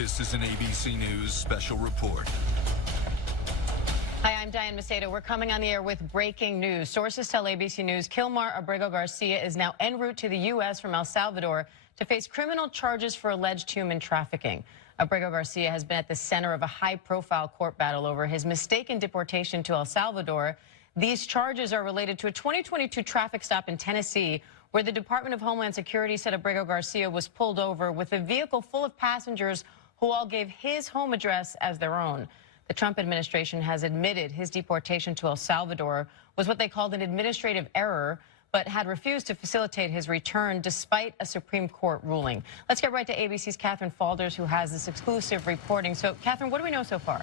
This is an ABC News special report. Hi, I'm Diane Macedo. We're coming on the air with breaking news. Sources tell ABC News Kilmar Abrego Garcia is now en route to the U.S. from El Salvador to face criminal charges for alleged human trafficking. Abrego Garcia has been at the center of a high-profile court battle over his mistaken deportation to El Salvador. These charges are related to a 2022 traffic stop in Tennessee, where the Department of Homeland Security said Abrego Garcia was pulled over with a vehicle full of passengers who all gave his home address as their own. The Trump administration has admitted his deportation to El Salvador was what they called an administrative error, but had refused to facilitate his return despite a Supreme Court ruling. Let's get right to ABC's Catherine Falders, who has this exclusive reporting. So, Catherine, what do we know so far?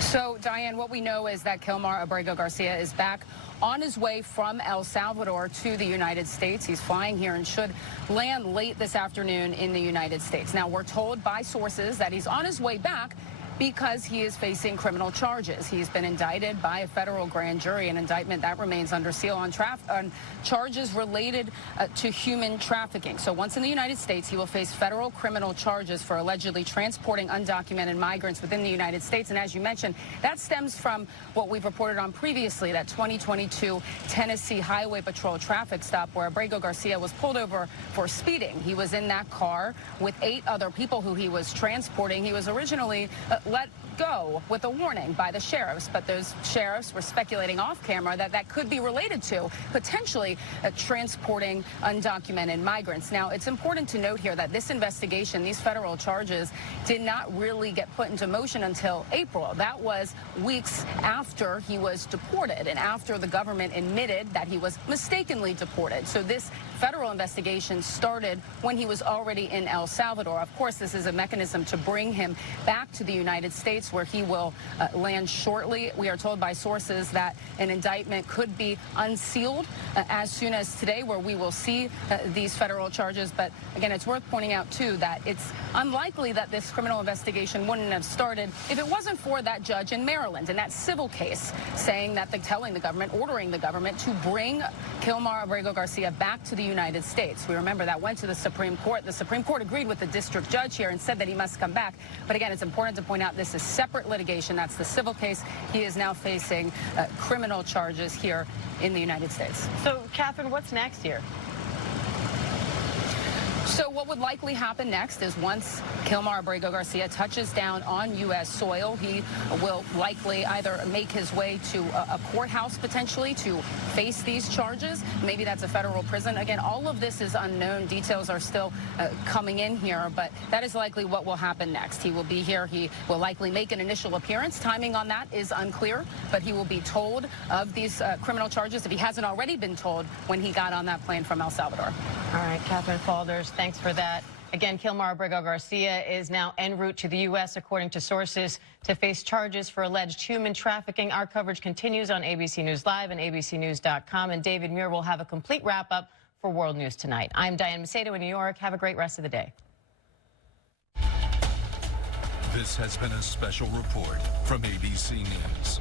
So, Diane, what we know is that Kilmar Abrego Garcia is back on his way from El Salvador to the United States. He's flying here and should land late this afternoon in the United States. Now, we're told by sources that he's on his way back because he is facing criminal charges. He's been indicted by a federal grand jury, an indictment that remains under seal on charges related to human trafficking. So once in the United States, he will face federal criminal charges for allegedly transporting undocumented migrants within the United States. And as you mentioned, that stems from what we've reported on previously, that 2022 Tennessee Highway Patrol traffic stop where Abrego Garcia was pulled over for speeding. He was in that car with 8 other people who he was transporting. He was originally let go with a warning by the sheriffs, but those sheriffs were speculating off camera that that could be related to potentially transporting undocumented migrants. Now, it's important to note here that this investigation, these federal charges, did not really get put into motion until April. That was weeks after he was deported and after the government admitted that he was mistakenly deported. So this federal investigation started when he was already in El Salvador. Of course, this is a mechanism to bring him back to the United States, where he will land shortly. We are told by sources that an indictment could be unsealed as soon as today, where we will see these federal charges. But again, it's worth pointing out, too, that it's unlikely that this criminal investigation wouldn't have started if it wasn't for that judge in Maryland in that civil case saying that ordering the government to bring Kilmar Abrego Garcia back to the United States. We remember that went to the Supreme Court. The Supreme Court agreed with the district judge here and said that he must come back. But again, it's important to point out this is separate litigation. That's the civil case. He is now facing criminal charges here in the United States. So, Catherine, what's next here? So what would likely happen next is once Kilmar Abrego Garcia touches down on U.S. soil, he will likely either make his way to a courthouse potentially to face these charges. Maybe that's a federal prison. Again, all of this is unknown. Details are still coming in here, but that is likely what will happen next. He will be here. He will likely make an initial appearance. Timing on that is unclear, but he will be told of these criminal charges if he hasn't already been told when he got on that plane from El Salvador. All right, Catherine Falders, thanks for that. Again, Kilmar Abrego Garcia is now en route to the U.S., according to sources, to face charges for alleged human trafficking. Our coverage continues on ABC News Live and abcnews.com, and David Muir will have a complete wrap-up for World News Tonight. I'm Diane Macedo in New York. Have a great rest of the day. This has been a special report from ABC News.